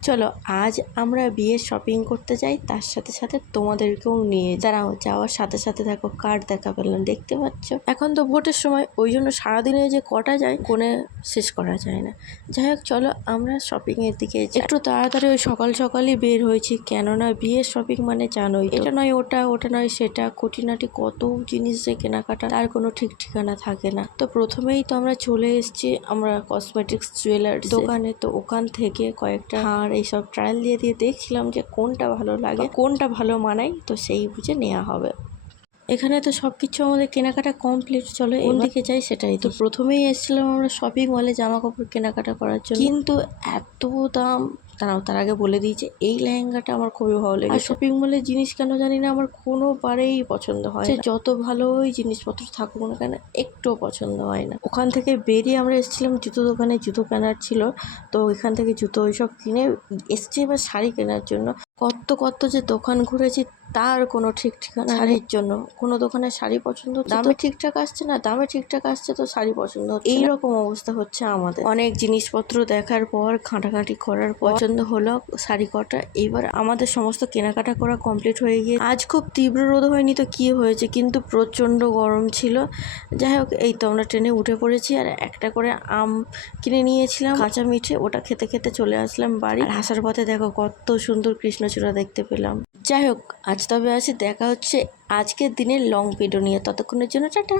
চলো আজ আমরা বিয়ের শপিং করতে যাই, তার সাথে সাথে তোমাদেরকেও নিয়ে যাওয়ার সাথে সাথে দেখো কার্ড দেখা পেলাম, দেখতে পাচ্ছ। এখন তো ভোটের সময়, ওই জন্য সারাদিনে যে কটা যায় কোনে শেষ করা যায় না। যাই হোক চলো আমরা শপিং এর দিকে একটু তাড়াতাড়ি ওই সকাল সকালই বের হয়েছি, কেননা বিয়ের শপিং মানে জানোই, এটা নয় ওটা, ওটা নয় সেটা, খুঁটিনাটি কত জিনিস যে কেনাকাটা তার কোনো ঠিক ঠিকানা থাকে না। তো প্রথমেই তো আমরা চলে এসেছি আমরা কসমেটিক্স জুয়েলার্স দোকানে। তো ওখান থেকে কয়েকটা হার এইসব ট্রায়াল দিয়ে দেখছিলাম যে কোনটা ভালো লাগে, কোনটা ভালো মানায়, তো সেই বুঝে নেওয়া হবে। এখানে তো সবকিছু আমাদের কেনাকাটা কমপ্লিট। চলো কোন দিকে যাই সেটাই। তো প্রথমেই এসেছিলাম আমরা শপিং মলে জামা কাপড় কেনাকাটা করার জন্য, কিন্তু এত দাম। তার আগে বলে দিয়েছে এই লেহেঙ্গাটা আমার খুবই ভালো লাগে। আর শপিং মলের জিনিস কেন জানি না আমার কোনোবারেই পছন্দ হয় না, যত ভালোই জিনিসপত্র থাকুক না কেন একটুও পছন্দ হয় না। ওখান থেকে বেরিয়ে আমরা এসেছিলাম জুতো দোকানে, জুতো কেনার ছিল। তো ওইখান থেকে জুতো ওইসব কিনে এসছি এবার শাড়ি কেনার জন্য। কত যে দোকান ঘুরেছি তার কোনো ঠিক ঠিকানা শাড়ির জন্য। কোনো দোকানে শাড়ি পছন্দ হচ্ছে, দামে ঠিকঠাক আসছে না, দামে ঠিকঠাক আসছে তো শাড়ি পছন্দ হচ্ছে, এইরকম অবস্থা হচ্ছে আমাদের। অনেক জিনিসপত্র দেখার পর ঘাঁটাঘাঁটি করার পছন্দ হলো শাড়ি কটা। এবার আমাদের সমস্ত কেনাকাটা করা কমপ্লিট হয়ে গিয়ে, আজ খুব তীব্র রোদ হয়নি তো কি হয়েছে, কিন্তু প্রচণ্ড গরম ছিল। যাই হোক এই তো আমরা ট্রেনে উঠে পড়েছি, আর একটা করে আম কিনে নিয়েছিলাম কাঁচা মিঠে, ওটা খেতে খেতে চলে আসলাম বাড়ি। আর আসার পথে দেখো কত সুন্দর কৃষ্ণচূড়া দেখতে পেলাম। যাই হোক আজ তবে আসি, দেখা হচ্ছে আজকের দিনের লং ভিডিও নিয়ে। ততক্ষণের জন্য টাটা।